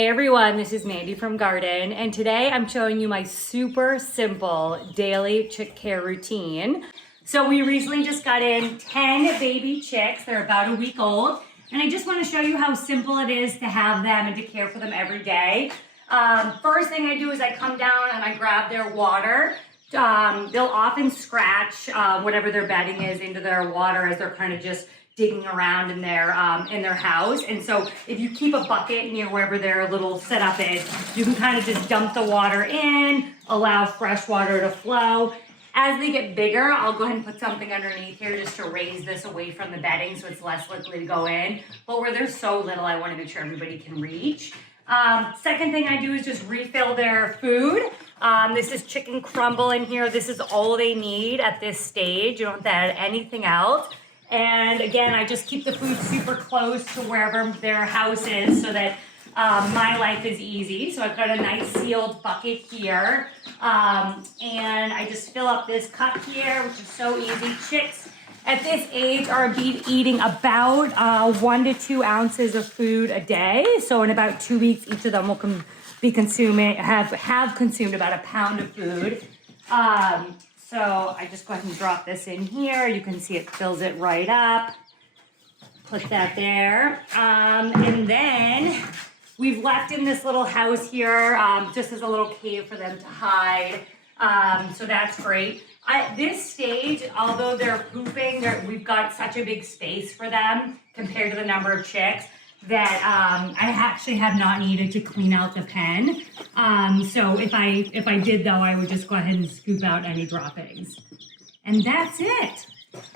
Hey everyone, this is Mandy from Garden, and today I'm showing you my super simple daily chick care routine. So we recently just got in 10 baby chicks. They're about a week old, and I just want to show you how simple it is to have them and to care for them every day. First thing I do is I come down and I grab their water. They'll often scratch whatever their bedding is into their water as they're kind of just digging around in their house. And so if you keep a bucket near wherever their little setup is, you can kind of just dump the water in, allow fresh water to flow. As they get bigger, I'll go ahead and put something underneath here just to raise this away from the bedding so it's less likely to go in. But where they're so little, I want to make sure everybody can reach. Second thing I do is just refill their food. This is chicken crumble in here. This is all they need at this stage. You don't have to add anything else. And again, I just keep the food super close to wherever their house is so that my life is easy. So I've got a nice sealed bucket here. And I just fill up this cup here, which is so easy. Chicks at this age are eating about 1 to 2 ounces of food a day. So in about 2 weeks, each of them will be consuming, have consumed about 1 pound of food. So I just go ahead and drop this in here. You can see it fills it right up. Put that there. And then we've left in this little house here just as a little cave for them to hide. So that's great. At this stage, although they're pooping, we've got such a big space for them compared to the number of chicks that I actually have not needed to clean out the pen. So if I did though, I would just go ahead and scoop out any droppings. And that's it.